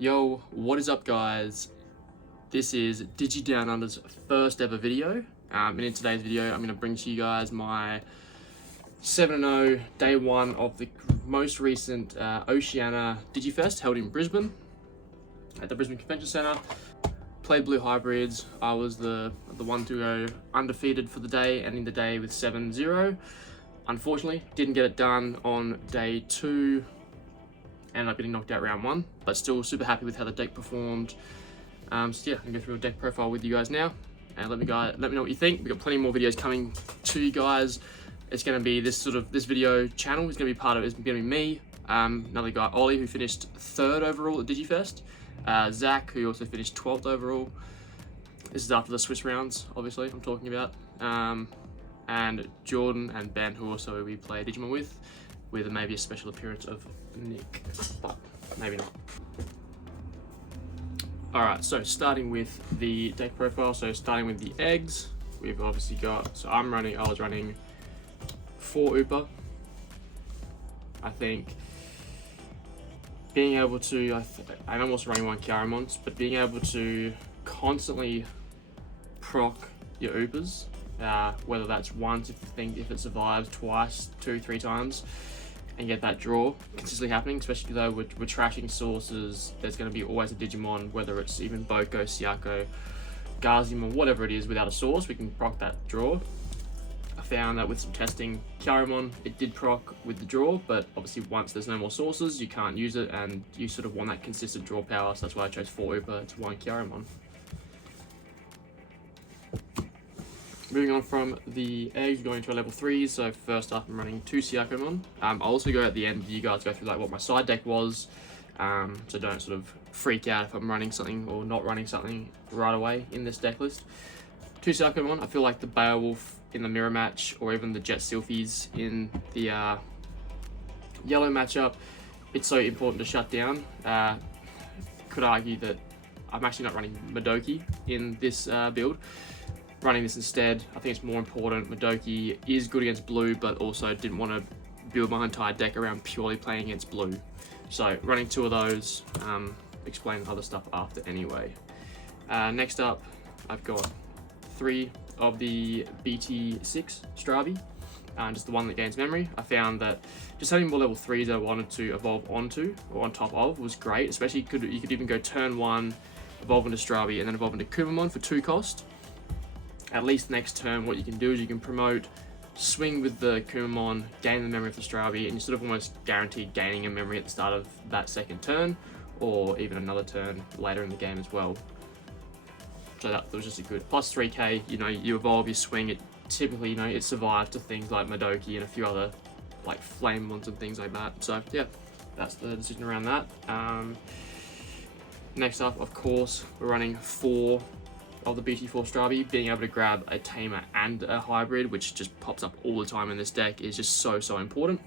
Yo, what is up guys? This is Digi Down Under's first ever video. And in today's video, I'm going to bring to you guys my 7-0 day one of the most recent Oceania Digi Fest held in Brisbane at the Brisbane Convention Centre. Played blue hybrids. I was the one to go undefeated for the day, ending the day with 7-0. Unfortunately, didn't get it done on day two. Ended up getting knocked out round one, but still super happy with how the deck performed. So yeah, I'm gonna go through a deck profile with you guys now, and let me know what you think. We've got plenty more videos coming to you guys. It's gonna be this video channel is gonna be part of it. It's gonna be me, another guy Ollie who finished 3rd overall at Digi Fest, Zach who also finished 12th overall. This is after the Swiss rounds, obviously I'm talking about, and Jordan and Ben who also we play Digimon with maybe a special appearance of Nick, but maybe not. Alright, so starting with the deck profile, so starting with the eggs, we've obviously got, so I was running 4 Upa. I think being able to, I'm also running 1 Kiaramons, but being able to constantly proc your Upas, whether that's once if it survives, twice, 2-3 times, and get that draw consistently happening, especially though we're trashing sources. There's going to be always a Digimon, whether it's even Boko, Siako, Gazimon, whatever it is, without a source, we can proc that draw. I found that with some testing, Kiaramon, it did proc with the draw, but obviously once there's no more sources, you can't use it, and you sort of want that consistent draw power, so that's why I chose 4 Upa to 1 Kiaramon. Moving on from the eggs, going to a level 3s. So first up, I'm running 2 Siakomon. I'll also go at the end, you guys go through like what my side deck was, so don't sort of freak out if I'm running something or not running something right away in this deck list. 2 Siakomon. I feel like the Beowulf in the mirror match, or even the Jet Sylphies in the yellow matchup, it's so important to shut down. Could argue that I'm actually not running Madoki in this build. Running this instead, I think it's more important. Madoki is good against blue, but also didn't want to build my entire deck around purely playing against blue. So running 2 of those, explain other stuff after anyway. Next up, I've got 3 of the BT6 Stravi, just the one that gains memory. I found that just having more level 3s that I wanted to evolve onto, or on top of, was great, especially you could even go turn 1, evolve into Stravi, and then evolve into Kumamon for 2 cost. At least next turn, what you can do is you can promote, swing with the Kumamon, gain the memory of the Stravi, and you're sort of almost guaranteed gaining a memory at the start of that second turn, or even another turn later in the game as well. So that was just a good plus 3k. You know, you evolve, you swing it. Typically, you know, it survives to things like Madoki and a few other like flame ones and things like that. So yeah, that's the decision around that. Next up, of course, we're running 4 of the BT4 Stravi. Being able to grab a tamer and a hybrid, which just pops up all the time in this deck, is just so important.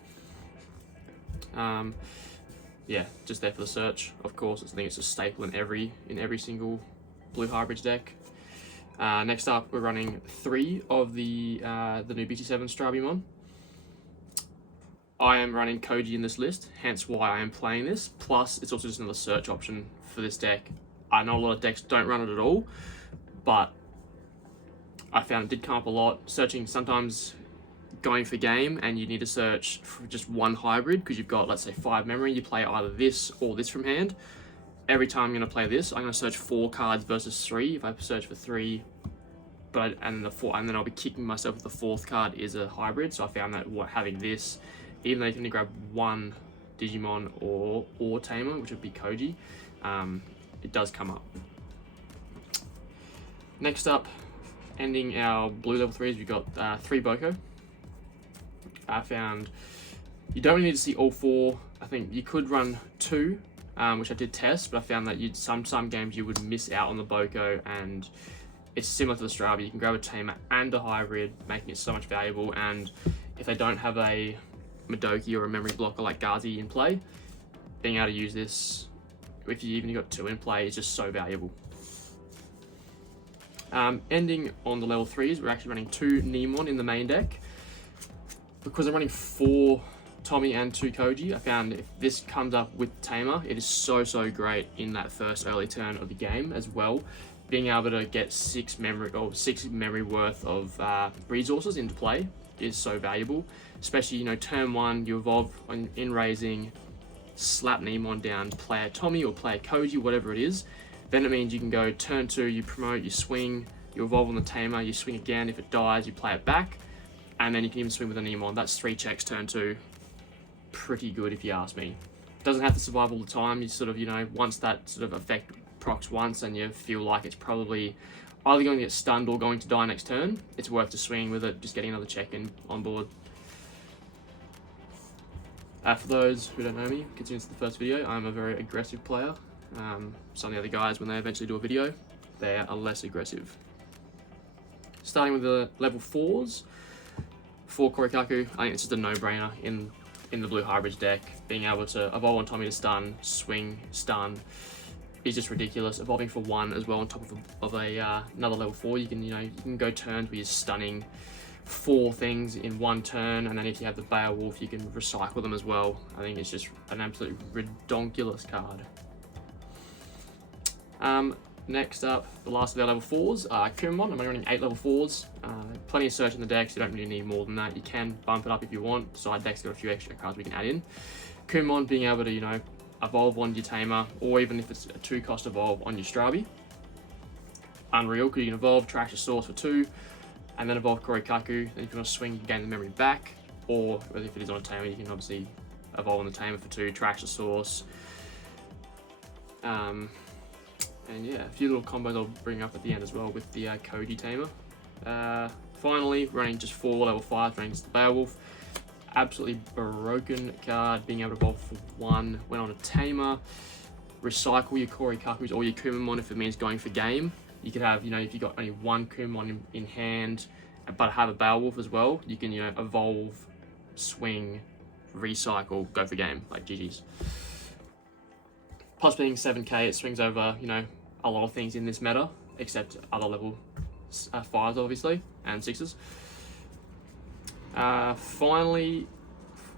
Yeah, just there for the search. Of course, I think it's a staple in every single blue hybrids deck. Next up, we're running 3 of the new BT7 Stravimon. I am running Koji in this list, hence why I am playing this. Plus, it's also just another search option for this deck. I know a lot of decks don't run it at all, but I found it did come up a lot. Searching, sometimes going for game and you need to search for just 1 hybrid because you've got, let's say, 5 memory. You play either this or this from hand. Every time I'm going to play this, I'm going to search 4 cards versus 3. If I search for 3, and then I'll be kicking myself if the 4th card is a hybrid. So I found that having this, even though you can only grab 1 Digimon or Tamer, which would be Koji, it does come up. Next up, ending our blue level 3s, we've got 3 Boko. I found you don't really need to see all 4. I think you could run 2, which I did test, but I found that some games you would miss out on the Boko, and it's similar to the Stravi. You can grab a tamer and a hybrid, making it so much valuable. And if they don't have a Madoki or a memory blocker like Gazi in play, being able to use this, if you even got 2 in play, is just so valuable. Ending on the level 3s, we're actually running 2 Nemon in the main deck. Because I'm running 4 Tommy and 2 Koji. I found if this comes up with Tamer, it is so great in that first early turn of the game as well. Being able to get 6 memory worth of resources into play is so valuable. Especially, you know, turn 1, you evolve in raising, slap Nemon down, play a Tommy or play a Koji, whatever it is. Then it means you can go turn 2, you promote, you swing, you evolve on the Tamer, you swing again. If it dies, you play it back, and then you can even swing with a Nemon. That's 3 checks turn 2. Pretty good if you ask me. Doesn't have to survive all the time. You sort of, you know, once that sort of effect procs once and you feel like it's probably either going to get stunned or going to die next turn, it's worth to swing with it, just getting another check in on board. For those who don't know me, continuing to the first video, I'm a very aggressive player. Some of the other guys, when they eventually do a video, they are less aggressive. Starting with the level 4s, for Korikaku, I think it's just a no-brainer in the blue hybrids deck. Being able to evolve on Tommy to stun, swing, stun is just ridiculous. Evolving for 1 as well on top of another level 4, you can go turns where you're stunning 4 things in 1 turn, and then if you have the Beowulf, you can recycle them as well. I think it's just an absolute redonkulous card. Next up, the last of our level 4s, Kumon. I'm running 8 level 4s. Plenty of search in the decks, you don't really need more than that. You can bump it up if you want. Side decks got a few extra cards we can add in. Kumon being able to, you know, evolve on your Tamer, or even if it's a 2-cost evolve on your Strabi. Unreal, because you can evolve, trash your source for 2, and then evolve Korikaku. Then if you want to swing, you gain the memory back, or whether if it is on a Tamer, you can obviously evolve on the Tamer for 2, trash the source. And yeah, a few little combos I'll bring up at the end as well with the Koji Tamer. Finally, running just 4 level 5, running just the Beowulf. Absolutely broken card, being able to evolve for 1 when on a Tamer. Recycle your Korikakus or your Kumamon if it means going for game. You could have, you know, if you got only 1 Kumamon in hand, but have a Beowulf as well, you can, you know, evolve, swing, recycle, go for game, like GG's. Plus being 7k, it swings over, you know, a lot of things in this meta, except other level 5s obviously, and 6s. Finally,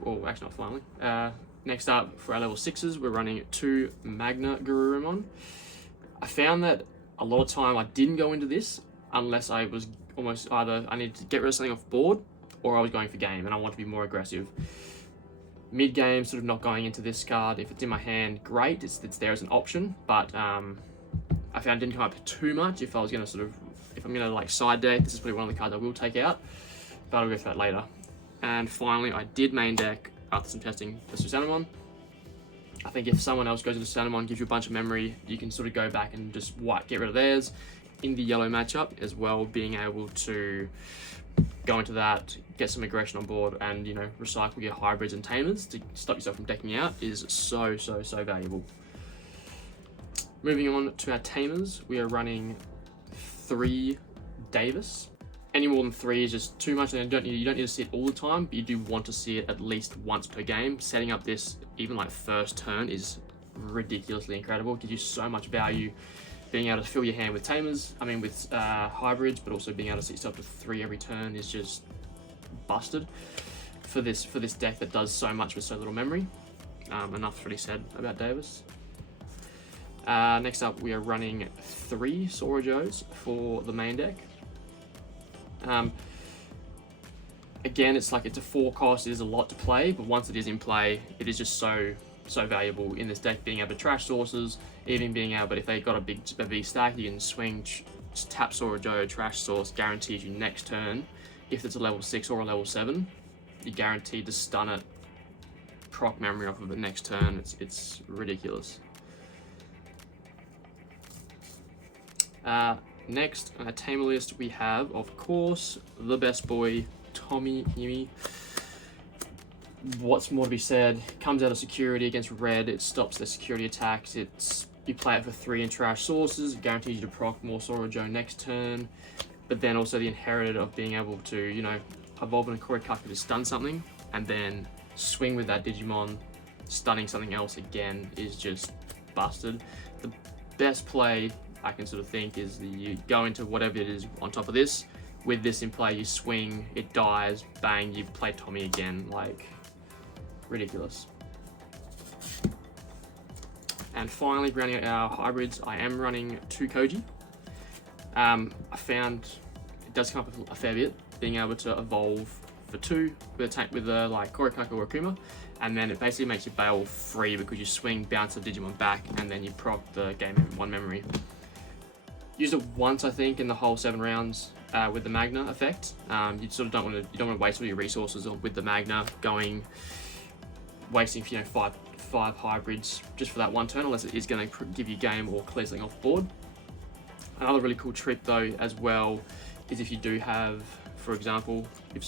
or actually not finally, next up for our level 6s, we're running 2 Magna Garurumon. I found that a lot of time I didn't go into this unless I was almost either I needed to get rid of something off board or I was going for game and I want to be more aggressive. Mid game, sort of not going into this card. If it's in my hand, great, it's there as an option, but I found it didn't come up too much. If I was going to if I'm going to like side deck, this is probably one of the cards I will take out, but I'll go for that later. And finally, I did main deck after some testing the Susanomon. I think if someone else goes into Susanomon, gives you a bunch of memory, you can sort of go back and just get rid of theirs in the yellow matchup as well, being able to go into that, get some aggression on board, and, you know, recycle your hybrids and tamers to stop yourself from decking out is so valuable. Moving on to our tamers, we are running 3 Davis. Any more than 3 is just too much, and you don't need to see it all the time, but you do want to see it at least once per game. Setting up this, even like first turn, is ridiculously incredible. It gives you so much value. Being able to fill your hand with tamers, with hybrids, but also being able to set yourself to 3 every turn is just busted for this deck that does so much with so little memory. Enough's already said about Davis. Next up, we are running 3 Sorajos for the main deck. Again, it's a 4-cost. It is a lot to play, but once it is in play, it is just so valuable in this deck. Being able to trash sources, even being able, if they got a big stack, you can swing, tap Sorajo, trash source, guarantees you next turn. If it's a level 6 or a level 7, you're guaranteed to stun it, proc memory off of it next turn. It's ridiculous. Next on our tamer list, we have, of course, the best boy, Tommy Yumi. What's more to be said? Comes out of security against red. It stops the security attacks. You play it for 3 in trash sources. It guarantees you to proc more Sorajo next turn. But then also the inherited of being able to, you know, evolve in a Korikaku to stun something and then swing with that Digimon, stunning something else again is just busted. The best play I can sort of think is you go into whatever it is on top of this. With this in play, you swing, it dies, bang, you've played Tommy again. Like, ridiculous. And finally, rounding out our hybrids, I am running 2 Koji. I found it does come up with a fair bit, being able to evolve for 2 with a like Korokaka or Akuma, and then it basically makes your Beowulf free because you swing, bounce the Digimon back, and then you proc the game in 1 memory. Used it once, I think, in the whole 7 rounds with the Magna effect. You sort of don't want to waste all your resources with the Magna wasting 5 hybrids just for that 1 turn, unless it is going to give you game or clear something off board. Another really cool trick though as well is if you do have, for example, if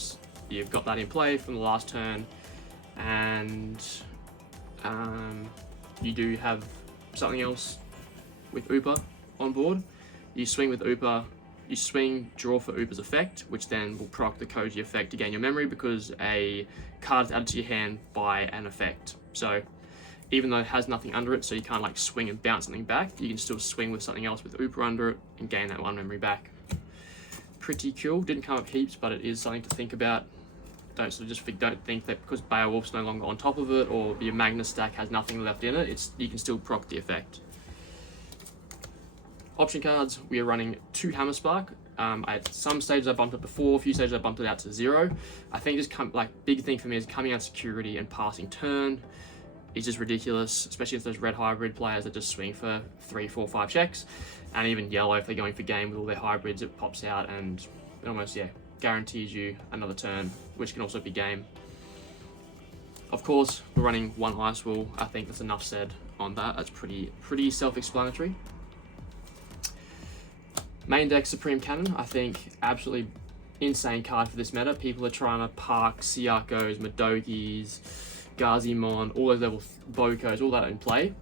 you've got that in play from the last turn and you do have something else with Upa on board, you swing with Upa, you swing, draw for Upa's effect, which then will proc the Koji effect to gain your memory because a card is added to your hand by an effect. So even though it has nothing under it, so you can't like swing and bounce something back, you can still swing with something else with Upa under it and gain that 1 memory back. Pretty cool. Didn't come up heaps, but it is something to think about. Don't think that because Beowulf's no longer on top of it or your Magna stack has nothing left in it, you can still proc the effect. Option cards, we are running 2 Hammer Spark. At some stages I bumped it to 4, a few stages I bumped it out to 0. I think just big thing for me is coming out security and passing turn. It's just ridiculous, especially if those red hybrid players that just swing for 3, 4, 5 checks. And even yellow, if they're going for game with all their hybrids, it pops out and it almost, guarantees you another turn, which can also be game. Of course, we're running 1 Ice Wall. I think that's enough said on that. That's pretty self-explanatory. Main deck Supreme Cannon, I think absolutely insane card for this meta. People are trying to park Siakos, Madokis, Gazimon, all those level Bokos, all that in play.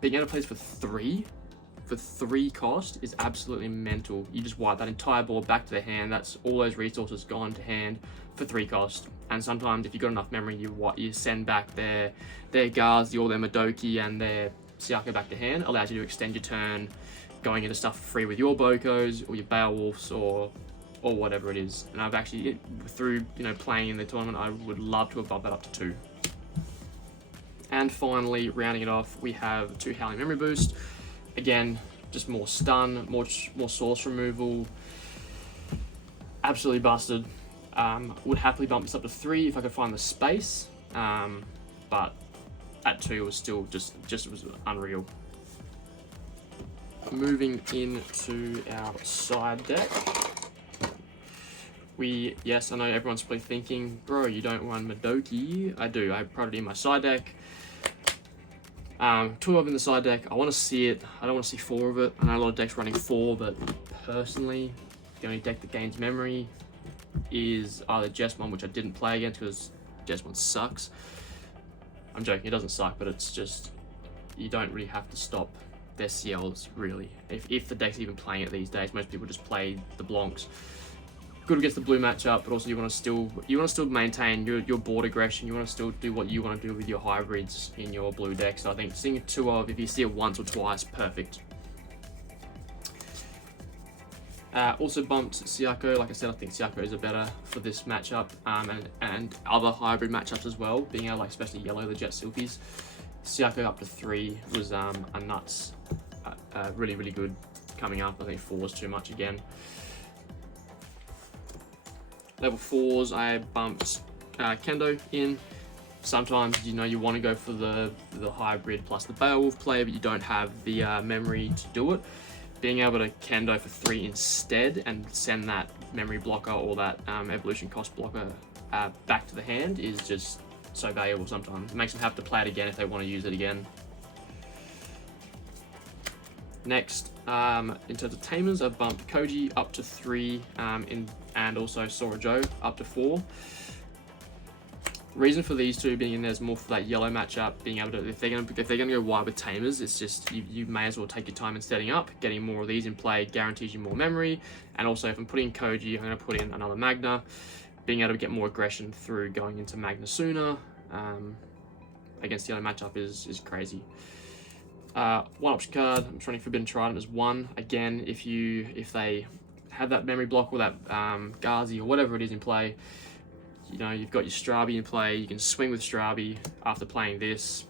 Being able to play this for 3 cost is absolutely mental. You just wipe that entire board back to the hand. That's all those resources gone to hand for 3 cost. And sometimes if you've got enough memory, you send back their Gazi or their Madoki and their Siako back to hand. Allows you to extend your turn, going into stuff for free with your Bokos or your Beowulfs or whatever it is. And I've actually, through playing in the tournament, I would love to have bumped that up to 2. And finally, rounding it off, we have 2 Howling Memory Boost. Again, just more stun, more source removal. Absolutely busted. Would happily bump this up to 3 if I could find the space. But at 2 it was still just was unreal. Moving into our side deck. Yes, I know everyone's probably thinking, bro, you don't run Madoki. I do. I put it in my side deck. 2 of them in the side deck. I want to see it. I don't want to see 4 of it. I know a lot of decks running 4, but personally, the only deck that gains memory is either Jesmon, which I didn't play against because Jesmon sucks. I'm joking, it doesn't suck, but it's just, you don't really have to stop their CLs, really. If the deck's even playing it these days, most people just play the Blonks. Good against the blue matchup, but also you want to still maintain your board aggression. You want to still do what you want to do with your hybrids in your blue deck. So I think seeing 2 of, if you see it once or twice, perfect. Also bumped Siako. Like I said, I think Siako is better for this matchup and other hybrid matchups as well. Being able, especially yellow, the Jet Silkies. Siako up to 3 was a nuts. Really, really good coming up. I think 4 is too much again. Level 4s, I bumped Kendo in. Sometimes you want to go for the hybrid plus the Beowulf play, but you don't have the memory to do it. Being able to Kendo for 3 instead and send that memory blocker or that evolution cost blocker back to the hand is just so valuable sometimes. It makes them have to play it again if they want to use it again. Next, in terms of Tamers, I've bumped Koji up to 3 and also Sora Joe up to 4. Reason for these 2 being in there is more for that yellow matchup, being able to, if they're gonna go wide with Tamers, it's just you may as well take your time in setting up. Getting more of these in play guarantees you more memory, and also if I'm putting Koji, I'm gonna put in another Magna. Being able to get more aggression through going into Magna sooner against the yellow matchup is crazy. 1 option card, I'm trying Forbidden Trident as 1. Again, if they have that memory block or that Gazi or whatever it is in play, you know, you've got your Strabi in play. You can swing with Strabi after playing this,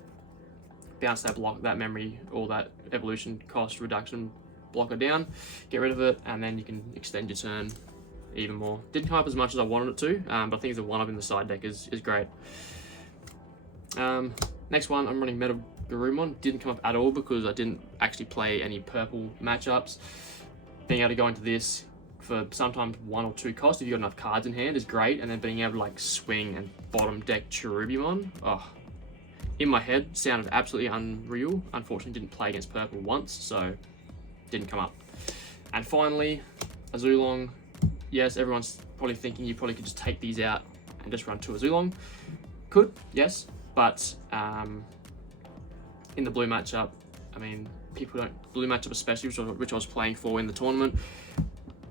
bounce that block, that memory, or that evolution cost reduction blocker down, get rid of it, and then you can extend your turn even more. Didn't come up as much as I wanted it to, but I think the 1-up in the side deck is great. Next one, I'm running Meta Garurumon. Didn't come up at all because I didn't actually play any purple matchups. Being able to go into this for sometimes 1 or 2 cost if you've got enough cards in hand is great, and then being able to like swing and bottom deck Cherubimon, oh, in my head sounded absolutely unreal. Unfortunately didn't play against purple once, so didn't come up. And finally, Azulong. Yes, everyone's probably thinking you probably could just take these out and just run 2 Azulong. Could, yes, but in the blue matchup, I mean, people don't, blue matchup especially, which I was playing for in the tournament,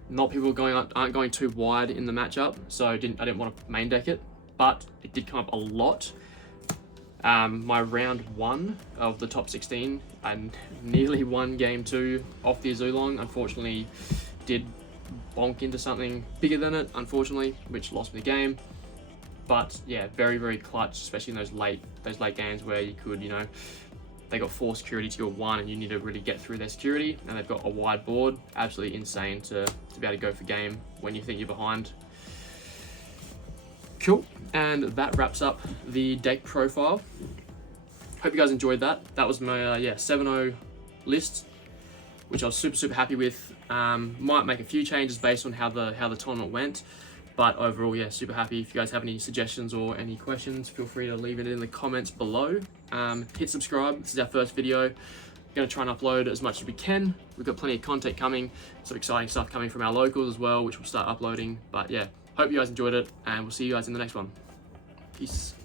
not people aren't going too wide in the matchup, so I didn't want to main deck it, but it did come up a lot. My round 1 of the top 16, I nearly won game 2 off the Azulong. Unfortunately, did bonk into something bigger than it, unfortunately, which lost me the game. But yeah, very, very clutch, especially in those late games where you could, you know, they got 4 security to your 1 and you need to really get through their security, and they've got a wide board. Absolutely insane to be able to go for game when you think you're behind. Cool, and that wraps up the deck profile. Hope you guys enjoyed that. That was my 7-0 list, which I was super happy with. Might make a few changes based on how the tournament went, but overall, yeah, super happy. If you guys have any suggestions or any questions, feel free to leave it in the comments below. Hit subscribe. This is our first video. Going to try and upload as much as we can. We've got plenty of content coming, some exciting stuff coming from our locals as well, which we'll start uploading. But yeah, hope you guys enjoyed it, and we'll see you guys in the next one. Peace.